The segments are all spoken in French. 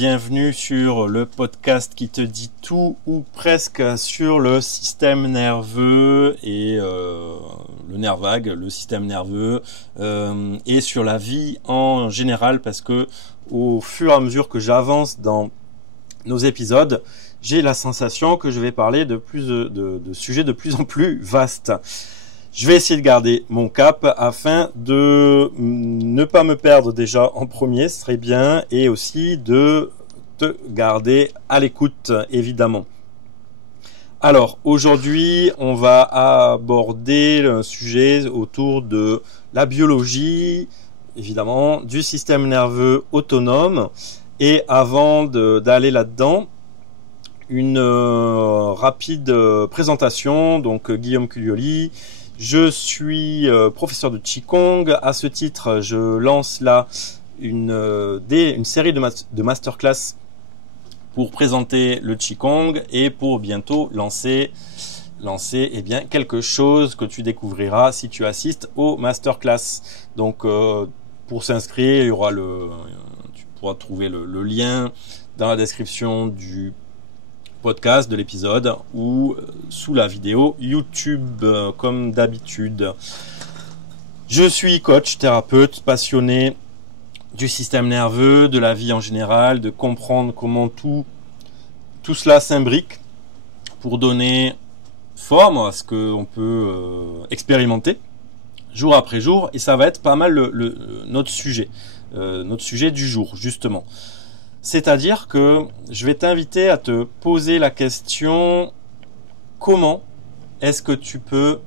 bienvenue sur le podcast qui te dit tout ou presque sur le système nerveux et le nerf vague, le système nerveux et sur la vie en général, parce que au fur et à mesure que j'avance dans nos épisodes, j'ai la sensation que je vais parler de sujets de plus en plus vastes. Je vais essayer de garder mon cap afin de ne pas me perdre déjà en premier, ce serait bien, et aussi de te garder à l'écoute, évidemment. Alors, aujourd'hui, on va aborder un sujet autour de la biologie, évidemment, du système nerveux autonome. Et avant d'aller là-dedans, une rapide présentation. Donc, Guillaume Culioli. Je suis professeur de Qigong. À ce titre, je lance là une série de masterclass pour présenter le Qigong et pour bientôt lancer quelque chose que tu découvriras si tu assistes au masterclass. Donc, pour s'inscrire, tu pourras trouver le lien dans la description du podcast, de l'épisode, ou sous la vidéo YouTube, comme d'habitude. Je suis coach, thérapeute, passionné du système nerveux, de la vie en général, de comprendre comment tout cela s'imbrique pour donner forme à ce qu'on peut expérimenter jour après jour, et ça va être pas mal notre sujet du jour, justement. C'est-à-dire que je vais t'inviter à te poser la question: comment est-ce que tu peux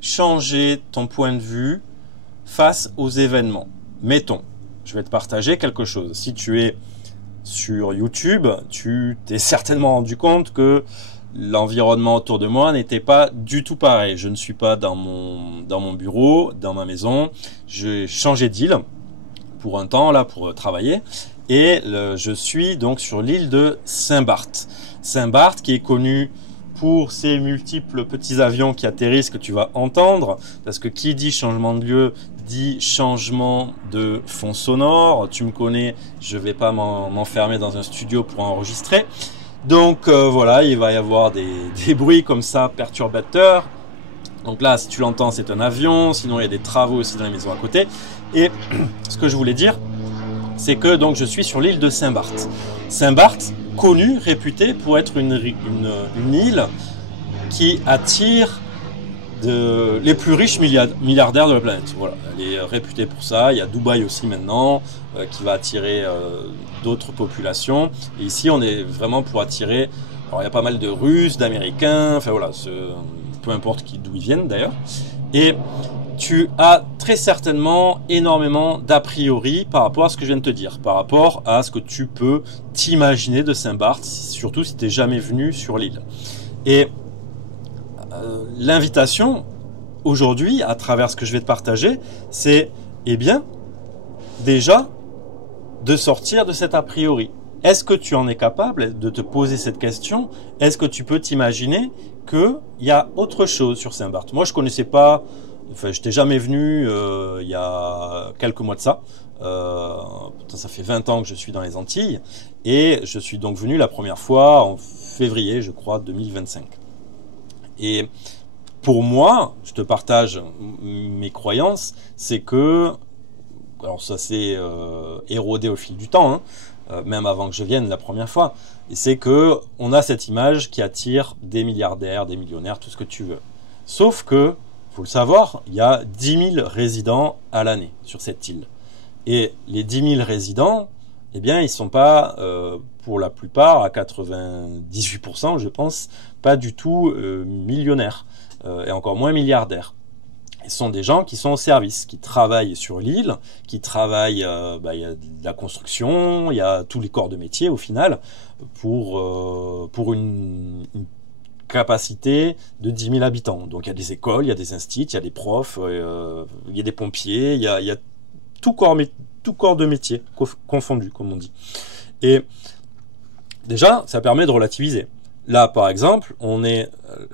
changer ton point de vue face aux événements? Mettons, je vais te partager quelque chose. Si tu es sur YouTube, tu t'es certainement rendu compte que l'environnement autour de moi n'était pas du tout pareil. Je ne suis pas dans mon bureau, dans ma maison. J'ai changé d'île pour un temps, là, pour travailler. Et je suis donc sur l'île de Saint-Barth. Saint-Barth qui est connu pour ses multiples petits avions qui atterrissent, que tu vas entendre, parce que qui dit changement de lieu dit changement de fond sonore. Tu me connais, je vais pas m'enfermer dans un studio pour enregistrer. Donc voilà, il va y avoir des bruits comme ça perturbateurs. Donc là, si tu l'entends, c'est un avion. Sinon, il y a des travaux aussi dans les maisons à côté. Et ce que je voulais dire, c'est que donc je suis sur l'île de Saint-Barth. Saint-Barth, connue, réputée pour être une île qui attire les plus riches milliardaires de la planète. Voilà, elle est réputée pour ça. Il y a Dubaï aussi maintenant qui va attirer d'autres populations. Et ici, on est vraiment pour attirer. Alors, il y a pas mal de Russes, d'Américains. Enfin voilà, peu importe d'où ils viennent d'ailleurs. Et tu as très certainement énormément d'a priori par rapport à ce que je viens de te dire, par rapport à ce que tu peux t'imaginer de Saint-Barth, surtout si tu n'es jamais venu sur l'île. Et l'invitation aujourd'hui, à travers ce que je vais te partager, c'est déjà de sortir de cet a priori. Est-ce que tu en es capable de te poser cette question? Est-ce que tu peux t'imaginer qu'il y a autre chose sur Saint-Barth? Moi, je connaissais pas. Enfin, je n'étais jamais venu il y a quelques mois de ça. Ça fait 20 ans que je suis dans les Antilles. Et je suis donc venu la première fois en février, je crois, 2025. Et pour moi, je te partage mes croyances, c'est que, alors ça s'est érodé au fil du temps, même avant que je vienne la première fois, et c'est que on a cette image qui attire des milliardaires, des millionnaires, tout ce que tu veux. Sauf que, faut le savoir, il y a 10 000 résidents à l'année sur cette île. Et les 10 000 résidents, eh bien, ils sont pas, pour la plupart, à 98%, je pense, pas du tout millionnaires, et encore moins milliardaires. Ce sont des gens qui sont au service, qui travaillent sur l'île, qui travaillent, il y a de la construction, il y a tous les corps de métier au final, pour une capacité de 10 000 habitants. Donc il y a des écoles, il y a des instituts, il y a des profs, il y a des pompiers, il y a tout corps de métier confondu, comme on dit. Et déjà, ça permet de relativiser. Là, par exemple, on est,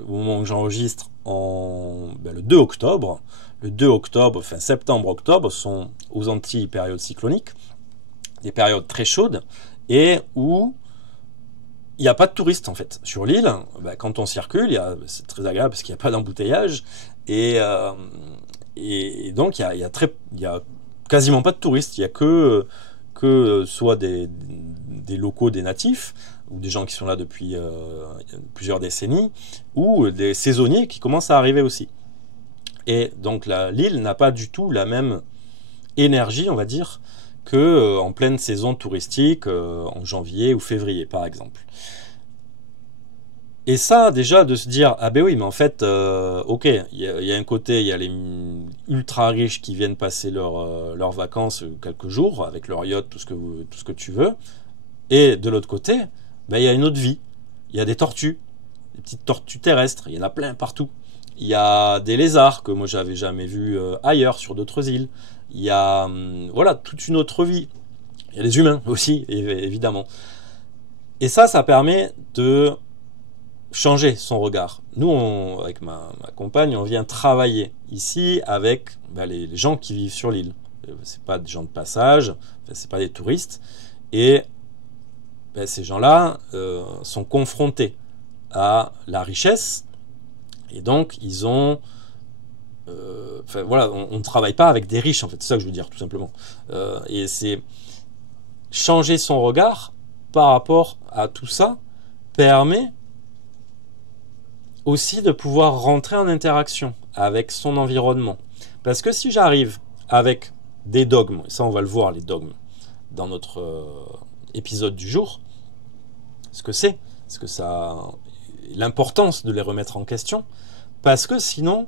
au moment où j'enregistre, le 2 octobre. Le 2 octobre, fin septembre-octobre, sont aux Antilles périodes cycloniques, des périodes très chaudes. et où il n'y a pas de touristes en fait. Sur l'île, quand on circule, c'est très agréable parce qu'il n'y a pas d'embouteillage, et donc il y a quasiment pas de touristes. Il n'y a que soit des locaux, des natifs, ou des gens qui sont là depuis plusieurs décennies, ou des saisonniers qui commencent à arriver aussi. Et donc l'île n'a pas du tout la même énergie, on va dire, que en pleine saison touristique, en janvier ou février par exemple. Et ça, déjà, de se dire, ah ben oui, mais en fait, ok, il y a un côté, il y a les ultra riches qui viennent passer leurs vacances quelques jours avec leur yacht, tout ce que tu veux. Et de l'autre côté, il y a une autre vie. Il y a des tortues, des petites tortues terrestres, il y en a plein partout. Il y a des lézards que moi j'avais jamais vus ailleurs, sur d'autres îles. Il y a voilà, toute une autre vie. Il y a les humains aussi, évidemment. Et ça permet de changer son regard. Nous, avec ma compagne, on vient travailler ici avec les gens qui vivent sur l'île. C'est pas des gens de passage, c'est pas des touristes. Et ces gens-là sont confrontés à la richesse. Et donc, ils ont... voilà, on ne travaille pas avec des riches, en fait. C'est ça que je veux dire, tout simplement. Et c'est changer son regard par rapport à tout ça permet aussi de pouvoir rentrer en interaction avec son environnement. Parce que si j'arrive avec des dogmes, et ça on va le voir, les dogmes, dans notre épisode du jour, ce que ça, l'importance de les remettre en question, parce que sinon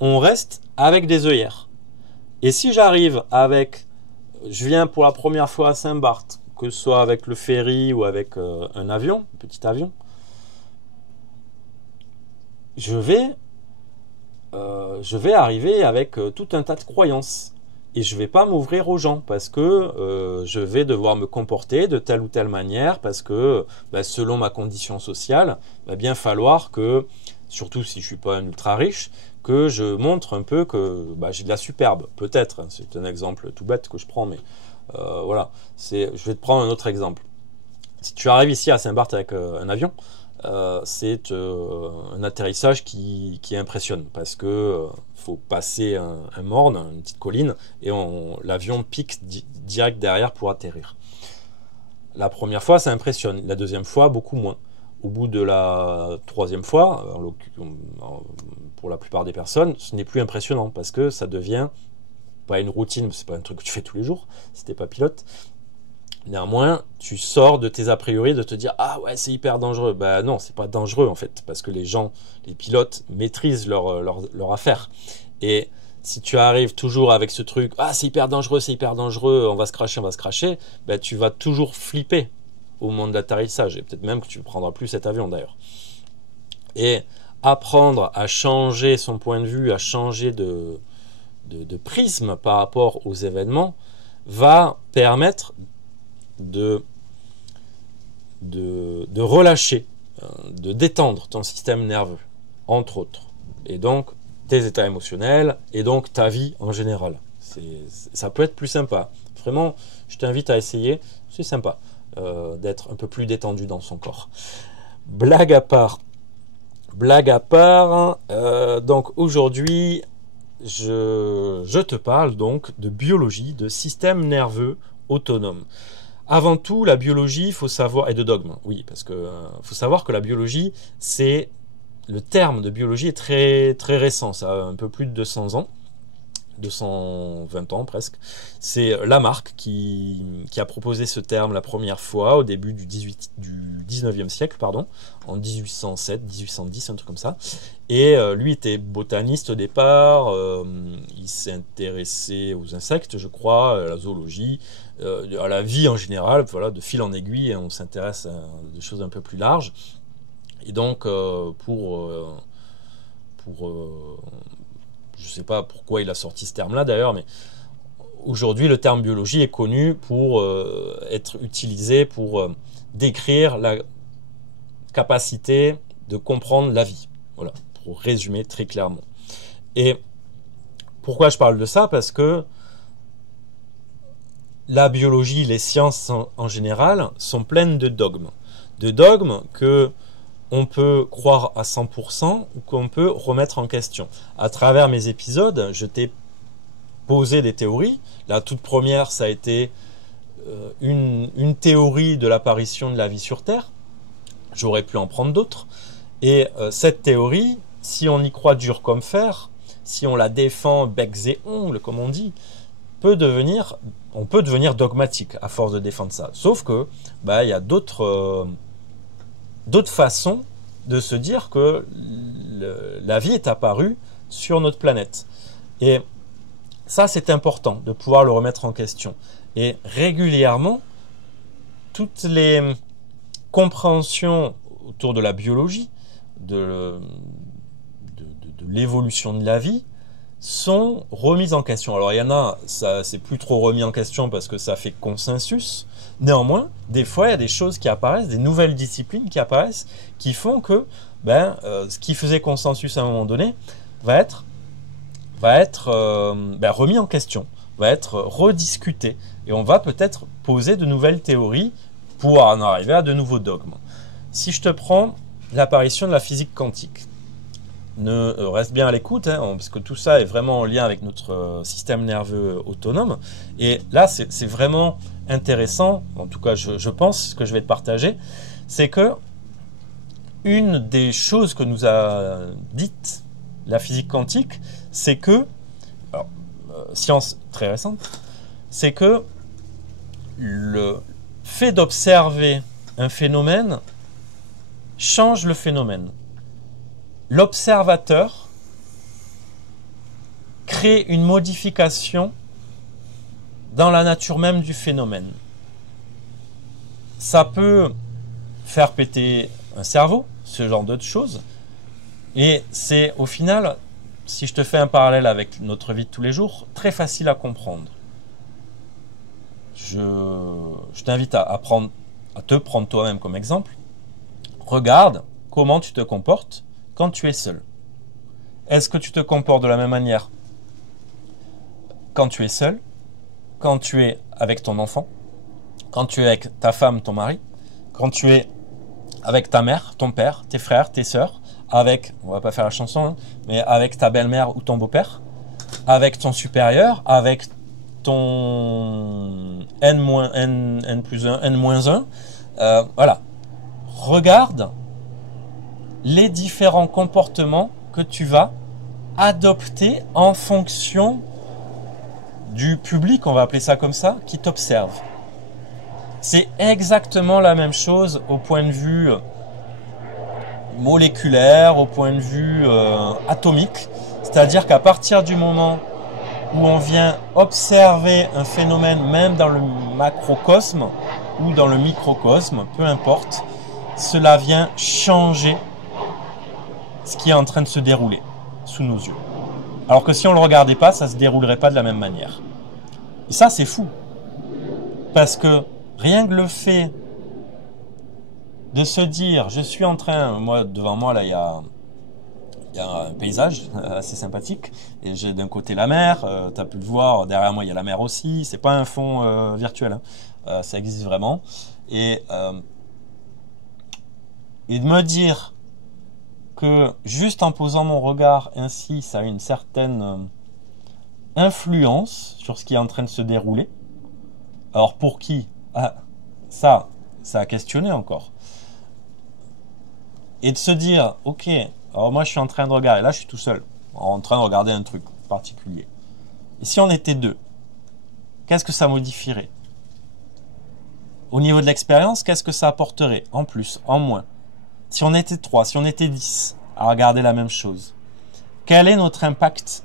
on reste avec des œillères. Et si j'arrive avec, je viens pour la première fois à Saint-Barth, que ce soit avec le ferry ou avec un avion, un petit avion, je vais arriver avec tout un tas de croyances et je vais pas m'ouvrir aux gens parce que je vais devoir me comporter de telle ou telle manière parce que selon ma condition sociale, il va bien falloir que, surtout si je suis pas un ultra riche, que je montre un peu que j'ai de la superbe. Peut-être, hein, c'est un exemple tout bête que je prends, mais voilà. Je vais te prendre un autre exemple. Si tu arrives ici à Saint-Barth avec un avion, c'est un atterrissage qui impressionne parce que faut passer un morne, une petite colline, et l'avion pique direct derrière pour atterrir. La première fois, ça impressionne. La deuxième fois, beaucoup moins. Au bout de la troisième fois, pour la plupart des personnes, ce n'est plus impressionnant parce que ça devient pas une routine, c'est pas un truc que tu fais tous les jours si t'es pas pilote. Néanmoins, tu sors de tes a priori de te dire ah ouais c'est hyper dangereux. Non, c'est pas dangereux en fait parce que les pilotes maîtrisent leur affaire. Et si tu arrives toujours avec ce truc ah c'est hyper dangereux, on va se cracher, tu vas toujours flipper au moment de l'atterrissage et peut-être même que tu ne prendras plus cet avion d'ailleurs. Et apprendre à changer son point de vue, à changer de prisme par rapport aux événements va permettre de relâcher, de détendre ton système nerveux, entre autres. Et donc, tes états émotionnels, et donc ta vie en général. Ça peut être plus sympa. Vraiment, je t'invite à essayer. C'est sympa d'être un peu plus détendu dans son corps. Blague à part. Donc aujourd'hui, je te parle donc de biologie, de système nerveux autonome. Avant tout, la biologie, il faut savoir, et de dogme, oui, parce que faut savoir que la biologie, le terme de biologie est très, très récent, ça a un peu plus de 200 ans, 220 ans presque. C'est Lamarck qui a proposé ce terme la première fois au début du 19e siècle, en 1807, 1810, un truc comme ça. Et lui était botaniste au départ, il s'est intéressé aux insectes, je crois, à la zoologie, à la vie en général, voilà, de fil en aiguille, on s'intéresse à des choses un peu plus larges. Et donc, je ne sais pas pourquoi il a sorti ce terme-là d'ailleurs, mais aujourd'hui le terme biologie est connu pour être utilisé pour décrire la capacité de comprendre la vie. Voilà, pour résumer très clairement. Et pourquoi je parle de ça? Parce que la biologie, les sciences en général sont pleines de dogmes. De dogmes que on peut croire à 100% ou qu'on peut remettre en question. À travers mes épisodes, je t'ai posé des théories. La toute première, ça a été une théorie de l'apparition de la vie sur Terre. J'aurais pu en prendre d'autres. Et cette théorie, si on y croit dur comme fer, si on la défend becs et ongles, comme on dit, on peut devenir dogmatique à force de défendre ça. Sauf que il y a d'autres façons de se dire que la vie est apparue sur notre planète. Et ça, c'est important de pouvoir le remettre en question. Et régulièrement, toutes les compréhensions autour de la biologie, de l'évolution de la vie, sont remises en question. Alors il y en a, ça c'est plus trop remis en question parce que ça fait consensus. Néanmoins, des fois il y a des choses qui apparaissent, des nouvelles disciplines qui apparaissent, qui font que ce qui faisait consensus à un moment donné va être remis en question, va être rediscuté, et on va peut-être poser de nouvelles théories pour en arriver à de nouveaux dogmes. Si je te prends l'apparition de la physique quantique, reste bien à l'écoute, parce que tout ça est vraiment en lien avec notre système nerveux autonome. Et là, c'est vraiment intéressant, en tout cas je pense, ce que je vais te partager, c'est que une des choses que nous a dites la physique quantique, c'est que, science très récente, c'est que le fait d'observer un phénomène change le phénomène. L'observateur crée une modification dans la nature même du phénomène. Ça peut faire péter un cerveau, ce genre de choses. Et c'est au final, si je te fais un parallèle avec notre vie de tous les jours, très facile à comprendre. Je t'invite à te prendre toi-même comme exemple. Regarde comment tu te comportes quand tu es seul. Est-ce que tu te comportes de la même manière quand tu es seul, quand tu es avec ton enfant, quand tu es avec ta femme, ton mari, quand tu es avec ta mère, ton père, tes frères, tes sœurs, avec, on va pas faire la chanson, mais avec ta belle-mère ou ton beau-père, avec ton supérieur, avec ton N plus 1, N-1, voilà. Regarde les différents comportements que tu vas adopter en fonction du public, on va appeler ça comme ça, qui t'observe. C'est exactement la même chose au point de vue moléculaire, au point de vue atomique. C'est-à-dire qu'à partir du moment où on vient observer un phénomène, même dans le macrocosme ou dans le microcosme, peu importe, cela vient changer ce qui est en train de se dérouler sous nos yeux. Alors que si on ne le regardait pas, ça ne se déroulerait pas de la même manière. Et ça, c'est fou. Parce que rien que le fait de se dire, je suis en train, devant moi, là, il y a un paysage assez sympathique, et j'ai d'un côté la mer, tu as pu le voir, derrière moi il y a la mer aussi, c'est pas un fond virtuel, ça existe vraiment, et de me dire que juste en posant mon regard ainsi, ça a une certaine influence sur ce qui est en train de se dérouler. Alors pour qui? Ça a questionné encore. Et de se dire, ok, alors moi je suis en train de regarder, là je suis tout seul, en train de regarder un truc particulier. Et si on était deux, qu'est-ce que ça modifierait? Au niveau de l'expérience, qu'est-ce que ça apporterait? En plus, en moins. Si on était 3, si on était 10 à regarder la même chose, quel est notre impact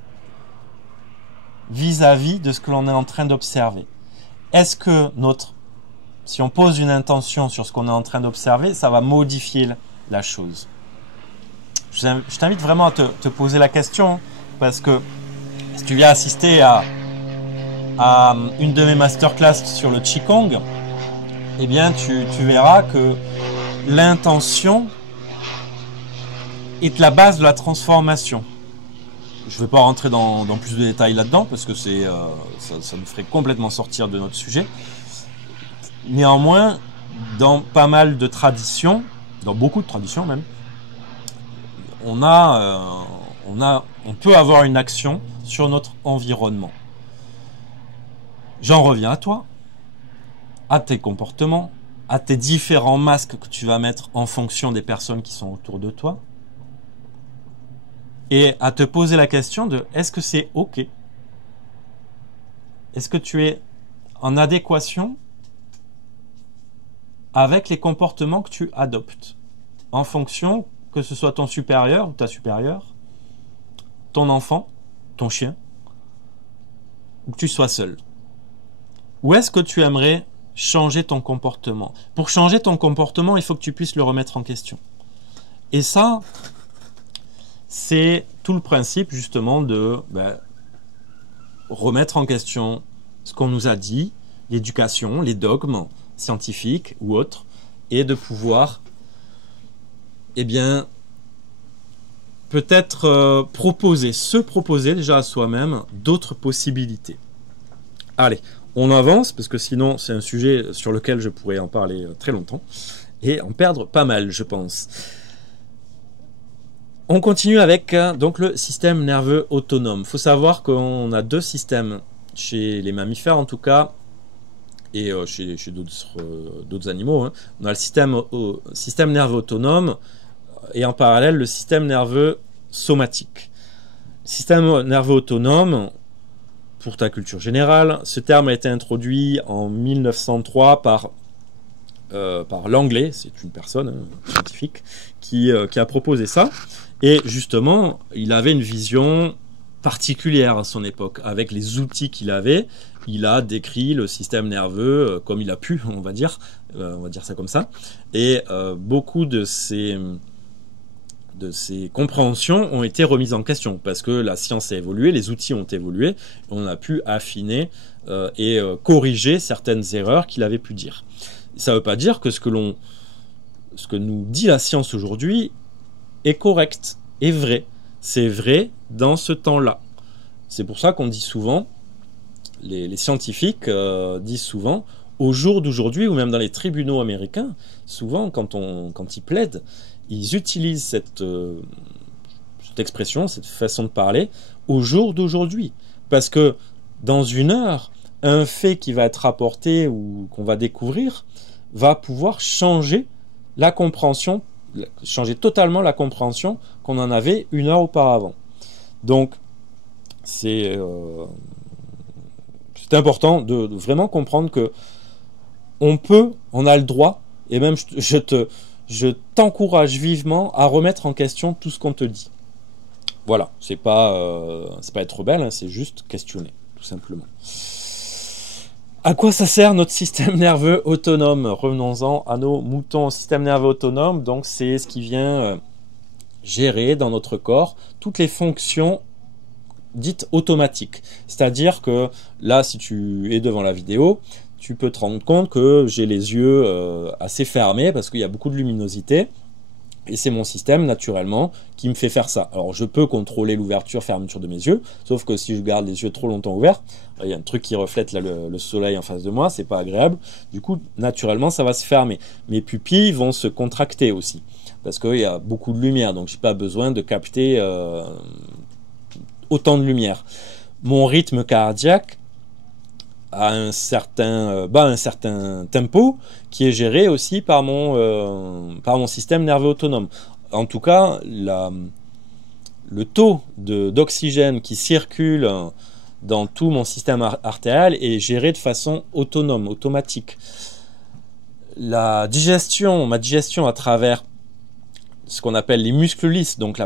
vis-à-vis de ce que l'on est en train d'observer? Est-ce que si on pose une intention sur ce qu'on est en train d'observer, ça va modifier la chose? Je t'invite vraiment à te poser la question, parce que si tu viens assister à une de mes masterclass sur le Qigong, eh bien tu verras que l'intention est la base de la transformation. je ne vais pas rentrer dans plus de détails là-dedans parce que ça nous ferait complètement sortir de notre sujet. Néanmoins, dans pas mal de traditions, dans beaucoup de traditions même, on peut avoir une action sur notre environnement. J'en reviens à toi, à tes comportements, à tes différents masques que tu vas mettre en fonction des personnes qui sont autour de toi, et à te poser la question de est-ce que c'est OK? Est-ce que tu es en adéquation avec les comportements que tu adoptes en fonction que ce soit ton supérieur ou ta supérieure, ton enfant, ton chien, ou que tu sois seul? Ou est-ce que tu aimerais changer ton comportement? Pour changer ton comportement, il faut que tu puisses le remettre en question. Et ça, c'est tout le principe justement de remettre en question ce qu'on nous a dit, l'éducation, les dogmes scientifiques ou autres, et de pouvoir peut-être se proposer déjà à soi-même d'autres possibilités. Allez, on avance, parce que sinon c'est un sujet sur lequel je pourrais en parler très longtemps, et en perdre pas mal, je pense. On continue avec donc le système nerveux autonome. Il faut savoir qu'on a deux systèmes, chez les mammifères en tout cas, et chez d'autres animaux. Hein. On a le système nerveux autonome, et en parallèle le système nerveux somatique. Système nerveux autonome, pour ta culture générale, ce terme a été introduit en 1903 par Langley, c'est une personne scientifique qui a proposé ça, et justement il avait une vision particulière à son époque. Avec les outils qu'il avait, il a décrit le système nerveux comme il a pu, on va dire ça comme ça, et beaucoup de ces compréhensions ont été remises en question parce que la science a évolué, les outils ont évolué, on a pu affiner et corriger certaines erreurs qu'il avait pu dire. Ça ne veut pas dire que ce que nous dit la science aujourd'hui est correct, est vrai. C'est vrai dans ce temps-là. C'est pour ça qu'on dit souvent, les scientifiques disent souvent, au jour d'aujourd'hui, ou même dans les tribunaux américains, souvent quand ils plaident, ils utilisent cette expression, cette façon de parler, au jour d'aujourd'hui. Parce que dans une heure, un fait qui va être rapporté ou qu'on va découvrir va pouvoir changer la compréhension, changer totalement la compréhension qu'on en avait une heure auparavant. Donc, c'est important de vraiment comprendre que on a le droit, et même je t'encourage vivement à remettre en question tout ce qu'on te dit. Voilà, c'est pas être rebelle, hein, c'est juste questionner, tout simplement. À quoi ça sert notre système nerveux autonome? Revenons-en à nos moutons. Système nerveux autonome, donc c'est ce qui vient gérer dans notre corps toutes les fonctions dites automatiques. C'est-à-dire que là, si tu es devant la vidéo, tu peux te rendre compte que j'ai les yeux assez fermés parce qu'il y a beaucoup de luminosité. Et c'est mon système, naturellement, qui me fait faire ça. Alors, je peux contrôler l'ouverture, fermeture de mes yeux, sauf que si je garde les yeux trop longtemps ouverts, il y a un truc qui reflète là, le soleil en face de moi, c'est pas agréable. Du coup, naturellement, ça va se fermer. Mes pupilles vont se contracter aussi, parce qu'il y a beaucoup de lumière, donc j'ai pas besoin de capter autant de lumière. Mon rythme cardiaque à un certain tempo qui est géré aussi par mon système nerveux autonome. En tout cas, le taux d'oxygène qui circule dans tout mon système artériel est géré de façon autonome, automatique. Ma digestion à travers ce qu'on appelle les muscles lisses, donc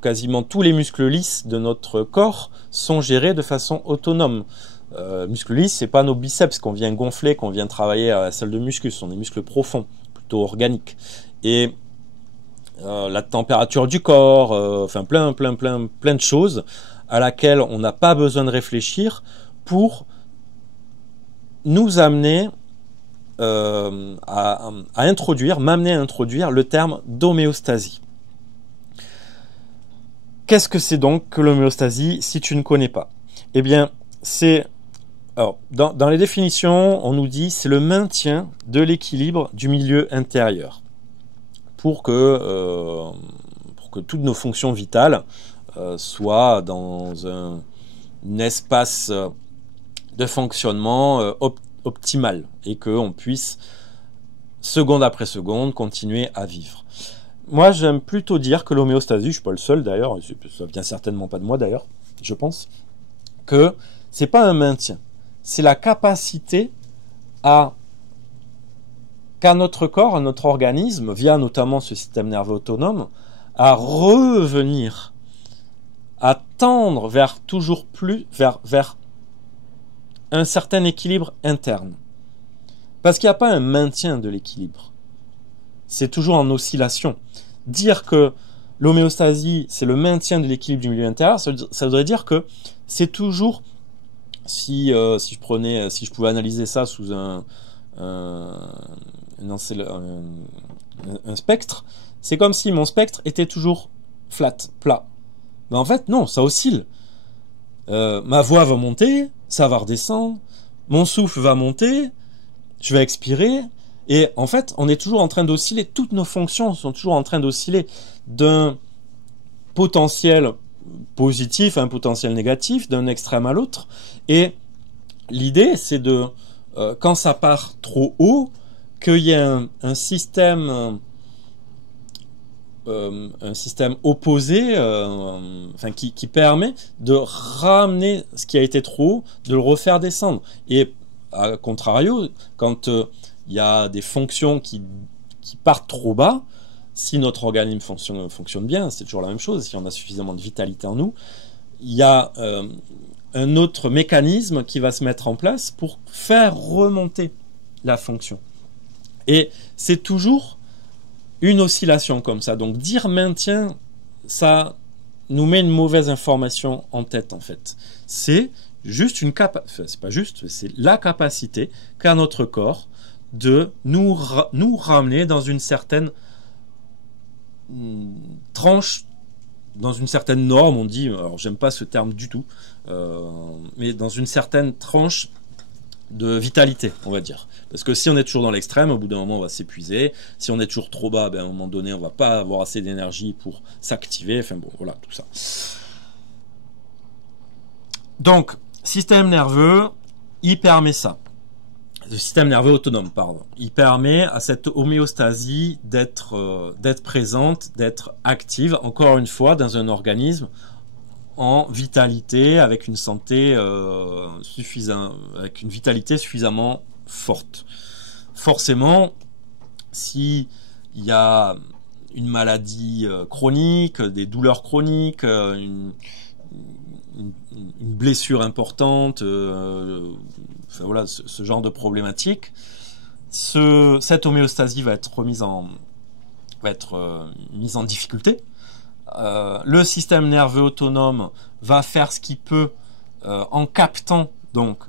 quasiment tous les muscles lisses de notre corps sont gérés de façon autonome. Muscles lisses, c'est pas nos biceps qu'on vient gonfler, qu'on vient travailler à la salle de muscu, ce sont des muscles profonds, plutôt organiques. Et la température du corps, enfin plein de choses à laquelle on n'a pas besoin de réfléchir pour nous amener m'amener à introduire le terme d'homéostasie. Qu'est-ce que c'est donc que l'homéostasie si tu ne connais pas? Eh bien, c'est... Alors, dans les définitions, on nous dit c'est le maintien de l'équilibre du milieu intérieur pour que toutes nos fonctions vitales soient dans un espace de fonctionnement optimal et qu'on puisse, seconde après seconde, continuer à vivre. Moi, j'aime plutôt dire que l'homéostasie, je ne suis pas le seul d'ailleurs, ça vient certainement pas de moi d'ailleurs, je pense, que c'est pas un maintien, c'est la capacité qu'à notre corps, à notre organisme, via notamment ce système nerveux autonome, à revenir, à tendre vers toujours plus, vers un certain équilibre interne. Parce qu'il n'y a pas un maintien de l'équilibre. C'est toujours en oscillation. Dire que l'homéostasie, c'est le maintien de l'équilibre du milieu intérieur, ça voudrait dire que c'est toujours, si je pouvais analyser ça sous un spectre, c'est comme si mon spectre était toujours flat, plat. Mais en fait, non, ça oscille. Ma voix va monter, ça va redescendre, mon souffle va monter, je vais expirer, et en fait, on est toujours en train d'osciller, toutes nos fonctions sont toujours en train d'osciller d'un potentiel positif à un potentiel négatif, d'un extrême à l'autre, et l'idée, c'est de, quand ça part trop haut, qu'il y ait un système opposé, qui permet de ramener ce qui a été trop haut, de le refaire descendre. Et à contrario, quand il y a des fonctions qui partent trop bas, si notre organisme fonctionne bien, c'est toujours la même chose, si on a suffisamment de vitalité en nous, il y a un autre mécanisme qui va se mettre en place pour faire remonter la fonction. Et c'est toujours une oscillation comme ça. Donc dire maintien, ça nous met une mauvaise information en tête en fait. C'est juste une capacité, c'est pas juste, c'est la capacité qu'a notre corps de nous ramener dans une certaine tranche, dans une certaine norme, on dit, alors j'aime pas ce terme du tout, mais dans une certaine tranche de vitalité, on va dire. Parce que si on est toujours dans l'extrême, au bout d'un moment, on va s'épuiser. Si on est toujours trop bas, à un moment donné, on va pas avoir assez d'énergie pour s'activer. Enfin bon, voilà, tout ça. Donc, système nerveux, il permet ça. Le système nerveux autonome, pardon. Il permet à cette homéostasie d'être présente, d'être active, encore une fois, dans un organisme en vitalité, avec une santé avec une vitalité suffisamment forte. Forcément, s'il y a une maladie chronique, des douleurs chroniques, une blessure importante, voilà, ce genre de problématique, cette homéostasie va être mise en difficulté. Le système nerveux autonome va faire ce qu'il peut en captant donc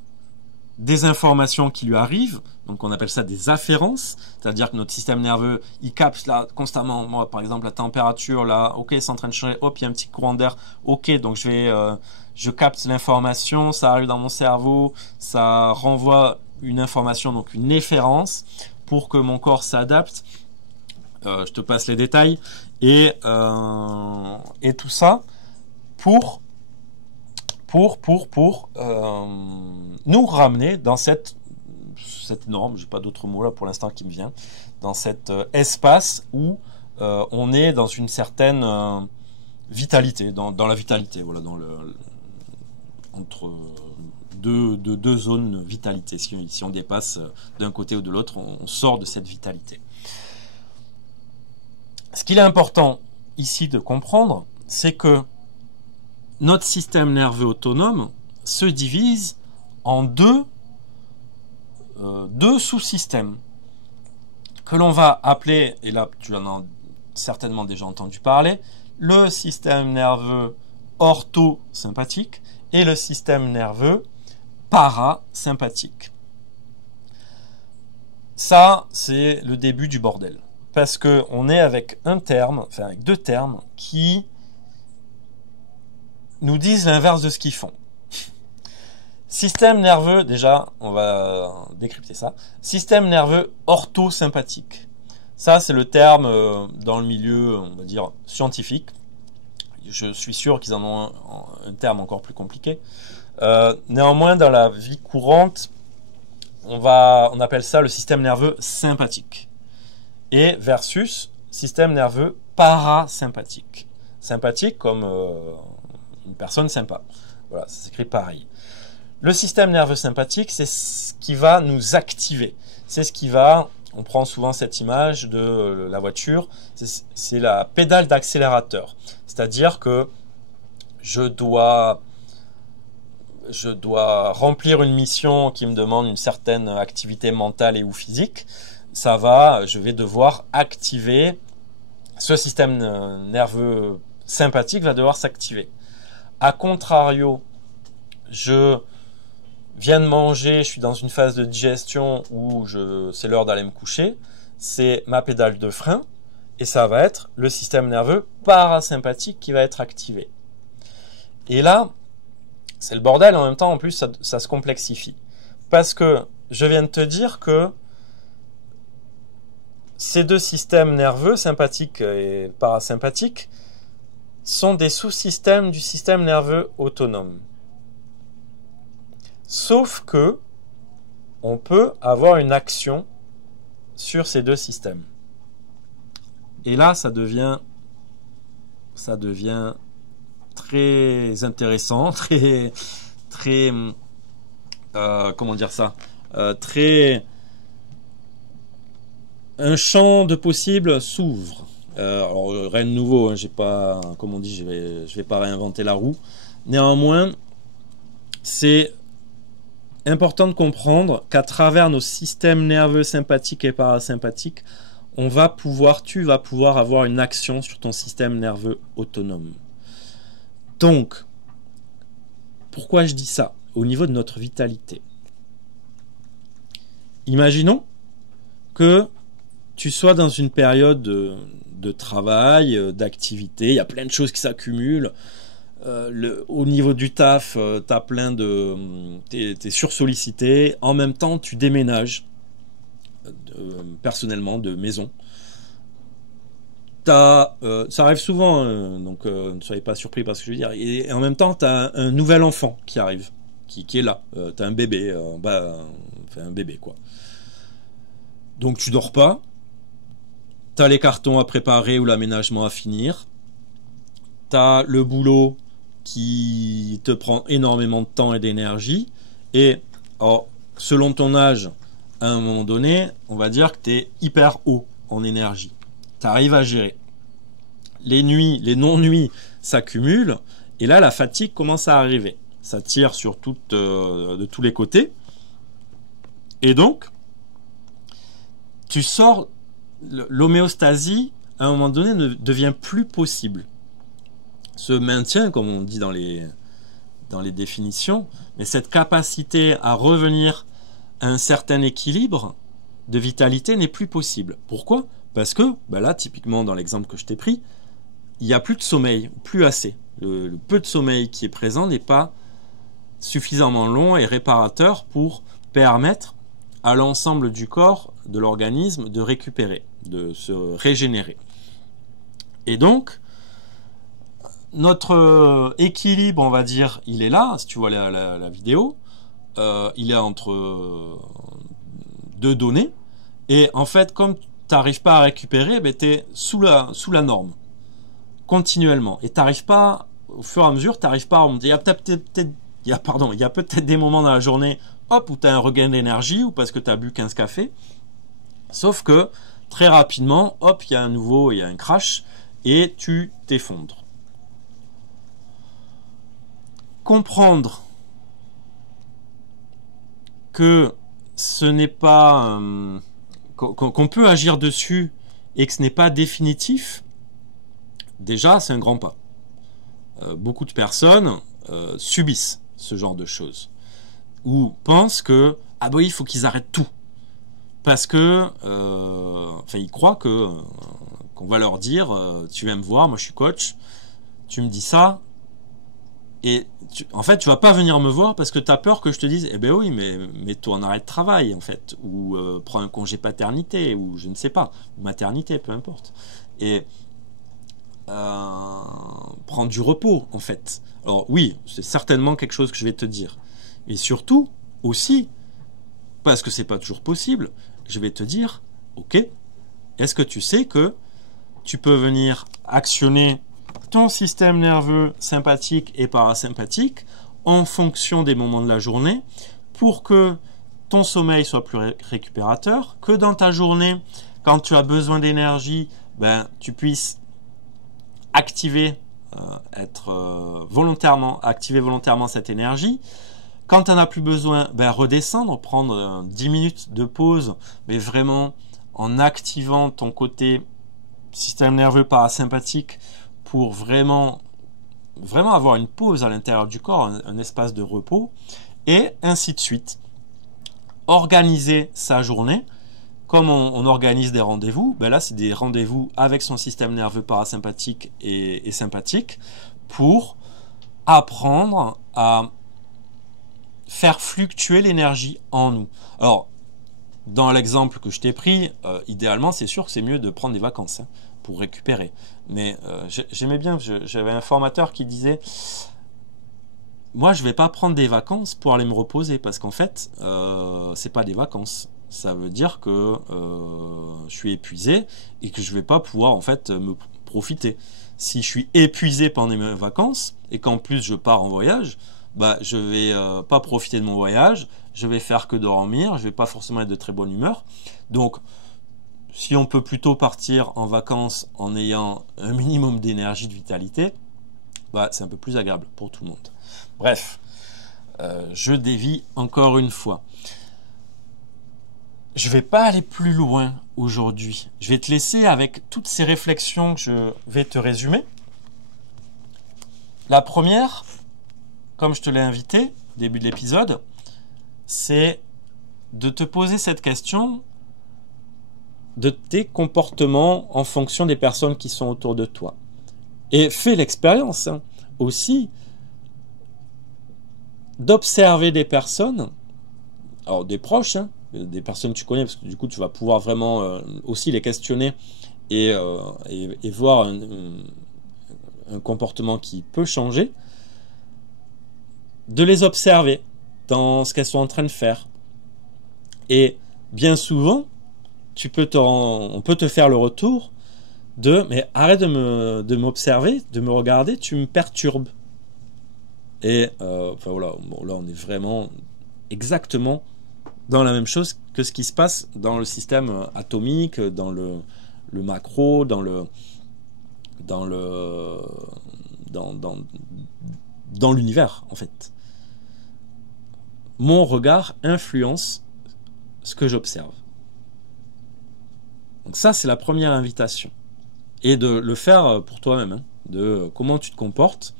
des informations qui lui arrivent, donc on appelle ça des afférences, c'est-à-dire que notre système nerveux il capte là constamment, moi par exemple la température là, ok c'est en train de changer, hop il y a un petit courant d'air, ok donc je capte l'information, ça arrive dans mon cerveau, ça renvoie une information, donc une efférence pour que mon corps s'adapte. Je te passe les détails et tout ça pour nous ramener dans cette norme, j'ai pas d'autre mot là pour l'instant qui me vient, dans cet espace où on est dans une certaine vitalité, dans la vitalité, voilà, entre deux zones de vitalité. Si on dépasse d'un côté ou de l'autre, on sort de cette vitalité. Ce qu'il est important ici de comprendre, c'est que notre système nerveux autonome se divise en deux sous-systèmes que l'on va appeler, et là tu en as certainement déjà entendu parler, le système nerveux orthosympathique et le système nerveux parasympathique. Ça, c'est le début du bordel. Parce qu'on est avec avec deux termes qui nous disent l'inverse de ce qu'ils font. Système nerveux, déjà, on va décrypter ça. Système nerveux orthosympathique. Ça, c'est le terme dans le milieu, on va dire, scientifique. Je suis sûr qu'ils en ont un terme encore plus compliqué. Néanmoins, dans la vie courante, on appelle ça le système nerveux sympathique. Et versus système nerveux parasympathique. Sympathique comme une personne sympa. Voilà, ça s'écrit pareil. Le système nerveux sympathique, c'est ce qui va nous activer. C'est ce qui va, on prend souvent cette image de la voiture, c'est la pédale d'accélérateur. C'est-à-dire que je dois remplir une mission qui me demande une certaine activité mentale et ou physique. Je vais devoir activer, ce système nerveux sympathique va devoir s'activer. A contrario, je viens de manger, je suis dans une phase de digestion où c'est l'heure d'aller me coucher, c'est ma pédale de frein et ça va être le système nerveux parasympathique qui va être activé. Et là, c'est le bordel, en même temps, en plus, ça se complexifie. Parce que je viens de te dire que ces deux systèmes nerveux, sympathique et parasympathique, sont des sous-systèmes du système nerveux autonome. Sauf que on peut avoir une action sur ces deux systèmes. Et là, ça devient très intéressant, très comment dire ça, un champ de possibles s'ouvre. Alors rien de nouveau, hein, j'ai pas, comme on dit, je vais pas réinventer la roue. Néanmoins, c'est important de comprendre qu'à travers nos systèmes nerveux sympathiques et parasympathiques, tu vas pouvoir avoir une action sur ton système nerveux autonome. Donc, pourquoi je dis ça? Au niveau de notre vitalité. Imaginons que tu sois dans une période de travail, d'activité, il y a plein de choses qui s'accumulent. Au niveau du taf, t'es sursollicité. En même temps, tu déménages personnellement de maison. Ça arrive souvent, donc ne soyez pas surpris par ce que je veux dire. Et en même temps, tu as un nouvel enfant qui arrive, qui est là. Tu as un bébé, un bébé quoi. Donc tu dors pas. Tu as les cartons à préparer ou l'aménagement à finir. Tu as le boulot qui te prend énormément de temps et d'énergie. Et alors, selon ton âge, à un moment donné, on va dire que tu es hyper haut en énergie. Tu arrives à gérer. Les non-nuits s'accumulent. Et là, la fatigue commence à arriver. Ça tire sur de tous les côtés. Et donc, tu sors... L'homéostasie, à un moment donné, ne devient plus possible. Ce maintien, comme on dit dans les définitions, mais cette capacité à revenir à un certain équilibre de vitalité n'est plus possible. Pourquoi? Parce que, là, typiquement, dans l'exemple que je t'ai pris, il n'y a plus de sommeil, plus assez. Le peu de sommeil qui est présent n'est pas suffisamment long et réparateur pour permettre à l'ensemble du corps, de l'organisme, de récupérer, de se régénérer. Et donc, notre équilibre, on va dire, il est là, si tu vois la vidéo, il est entre deux données, et en fait, comme tu n'arrives pas à récupérer, tu es sous la norme, continuellement, et tu n'arrives pas, au fur et à mesure, tu n'arrives pas à remonter. Il y a peut-être des moments dans la journée où tu as un regain d'énergie, ou parce que tu as bu 15 cafés, sauf que très rapidement, il y a un crash, et tu t'effondres. Comprendre que ce n'est pas... qu'on peut agir dessus, et que ce n'est pas définitif, déjà, c'est un grand pas. Beaucoup de personnes subissent ce genre de choses, ou pensent que il faut qu'ils arrêtent tout parce que ils croient qu'on va leur dire tu viens me voir, moi je suis coach, tu me dis ça, Et en fait, tu vas pas venir me voir parce que tu as peur que je te dise, eh ben oui, mais mets-toi en arrêt de travail, en fait, ou prends un congé paternité, ou je ne sais pas, ou maternité, peu importe. Et prends du repos, en fait. Alors oui, c'est certainement quelque chose que je vais te dire. Et surtout, aussi, parce que c'est pas toujours possible, je vais te dire, ok, est-ce que tu sais que tu peux venir actionner ton système nerveux sympathique et parasympathique en fonction des moments de la journée pour que ton sommeil soit plus récupérateur, que dans ta journée, quand tu as besoin d'énergie, ben, tu puisses activer volontairement cette énergie. Quand tu n'en as plus besoin, ben redescendre, prendre 10 minutes de pause, mais vraiment en activant ton côté système nerveux parasympathique pour vraiment avoir une pause à l'intérieur du corps, un espace de repos, et ainsi de suite. Organiser sa journée, comme on organise des rendez-vous, ben là c'est des rendez-vous avec son système nerveux parasympathique et sympathique pour apprendre à faire fluctuer l'énergie en nous. Alors, dans l'exemple que je t'ai pris, idéalement, c'est sûr que c'est mieux de prendre des vacances pour récupérer. Mais j'aimais bien, j'avais un formateur qui disait moi, je ne vais pas prendre des vacances pour aller me reposer parce qu'en fait, c'est pas des vacances. Ça veut dire que je suis épuisé et que je ne vais pas pouvoir en fait me profiter. Si je suis épuisé pendant mes vacances et qu'en plus je pars en voyage, bah, je vais pas profiter de mon voyage, je vais faire que dormir, je vais pas forcément être de très bonne humeur. Donc, si on peut plutôt partir en vacances en ayant un minimum d'énergie, de vitalité, bah, c'est un peu plus agréable pour tout le monde. Bref, je dévie encore une fois. Je vais pas aller plus loin aujourd'hui. Je vais te laisser avec toutes ces réflexions que je vais te résumer. La première, comme je te l'ai invité au début de l'épisode, c'est de te poser cette question de tes comportements en fonction des personnes qui sont autour de toi. Et fais l'expérience aussi d'observer des personnes, alors des proches, des personnes que tu connais, parce que du coup tu vas pouvoir vraiment aussi les questionner et voir un comportement qui peut changer, de les observer dans ce qu'elles sont en train de faire. Et bien souvent, on peut te faire le retour de mais arrête de m'observer, de me regarder, tu me perturbes. Et enfin voilà, bon, là on est vraiment exactement dans la même chose que ce qui se passe dans le système atomique, dans le macro, dans l'univers en fait. Mon regard influence ce que j'observe. Donc ça, c'est la première invitation. Et de le faire pour toi-même, de comment tu te comportes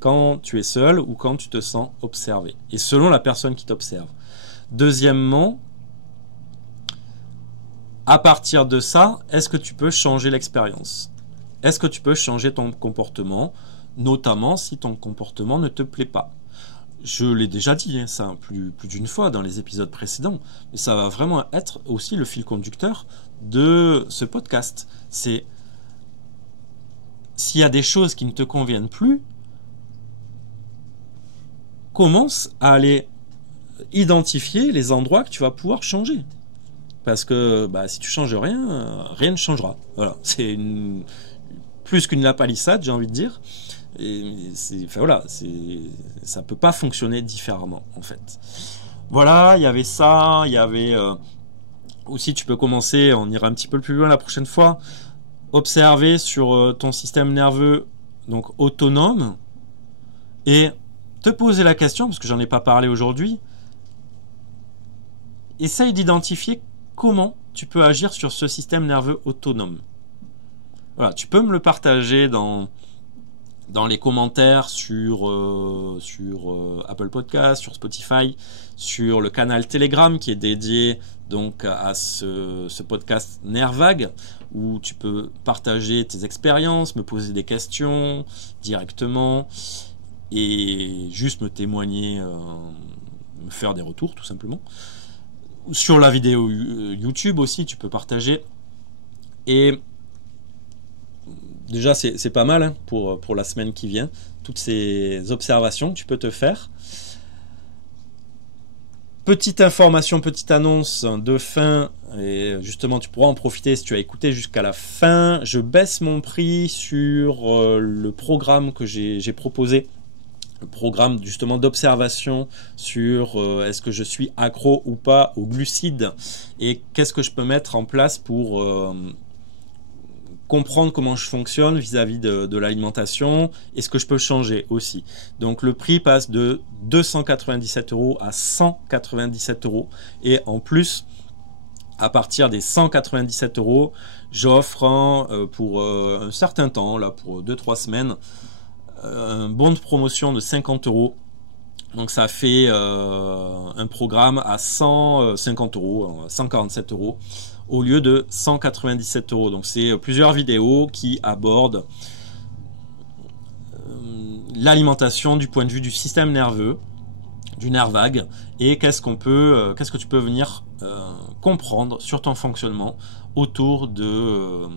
quand tu es seul ou quand tu te sens observé. Et selon la personne qui t'observe. Deuxièmement, à partir de ça, est-ce que tu peux changer l'expérience? Est-ce que tu peux changer ton comportement, notamment si ton comportement ne te plaît pas? Je l'ai déjà dit, ça plus d'une fois dans les épisodes précédents, mais ça va vraiment être aussi le fil conducteur de ce podcast. C'est s'il y a des choses qui ne te conviennent plus, commence à aller identifier les endroits que tu vas pouvoir changer. Parce que si tu changes rien, rien ne changera. Voilà, c'est plus qu'une lapalissade, j'ai envie de dire. Et ça peut pas fonctionner différemment en fait. Voilà, il y avait ça, il y avait aussi tu peux commencer, on ira un petit peu plus loin la prochaine fois, observer sur ton système nerveux donc autonome et te poser la question, parce que j'en ai pas parlé aujourd'hui, essaye d'identifier comment tu peux agir sur ce système nerveux autonome. Voilà, tu peux me le partager dans les commentaires sur Apple Podcast, sur Spotify, sur le canal Telegram qui est dédié donc à ce podcast Nervague, où tu peux partager tes expériences, me poser des questions directement. et juste me témoigner, me faire des retours tout simplement. Sur la vidéo YouTube aussi, tu peux partager. Et déjà, c'est pas mal hein, pour la semaine qui vient. Toutes ces observations que tu peux te faire. Petite information, petite annonce de fin, et justement tu pourras en profiter si tu as écouté jusqu'à la fin. Je baisse mon prix sur le programme que j'ai proposé. Le programme justement d'observation sur est-ce que je suis accro ou pas aux glucides et qu'est-ce que je peux mettre en place pour comprendre comment je fonctionne vis-à-vis de l'alimentation et ce que je peux changer aussi. Donc le prix passe de 297 € à 197 € et en plus à partir des 197 €, j'offre pour un certain temps, là pour 2-3 semaines, un bon de promotion de 50 €. Donc ça fait un programme à 150 €, 147 € au lieu de 197 €. Donc c'est plusieurs vidéos qui abordent l'alimentation du point de vue du système nerveux, du nerf vague, et qu'est-ce que tu peux venir comprendre sur ton fonctionnement autour de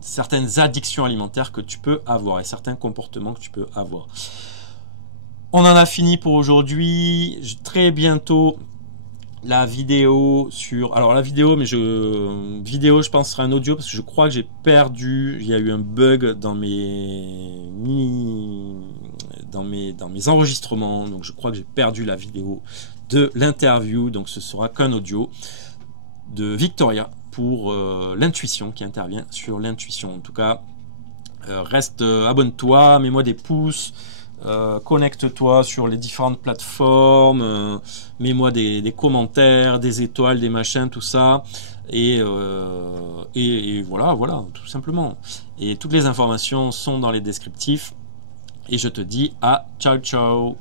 certaines addictions alimentaires que tu peux avoir et certains comportements que tu peux avoir. On en a fini pour aujourd'hui. Très bientôt la vidéo sur... Alors la vidéo, mais je pense sera un audio parce que je crois que j'ai perdu... Il y a eu un bug dans mes enregistrements. Donc je crois que j'ai perdu la vidéo de l'interview. Donc ce sera qu'un audio de Victoria pour l'intuition, qui intervient sur l'intuition. En tout cas, reste, abonne-toi, mets-moi des pouces. Connecte-toi sur les différentes plateformes, mets-moi des commentaires, des étoiles, des machins, tout ça, et voilà, tout simplement. Et toutes les informations sont dans les descriptifs, et je te dis à ciao ciao.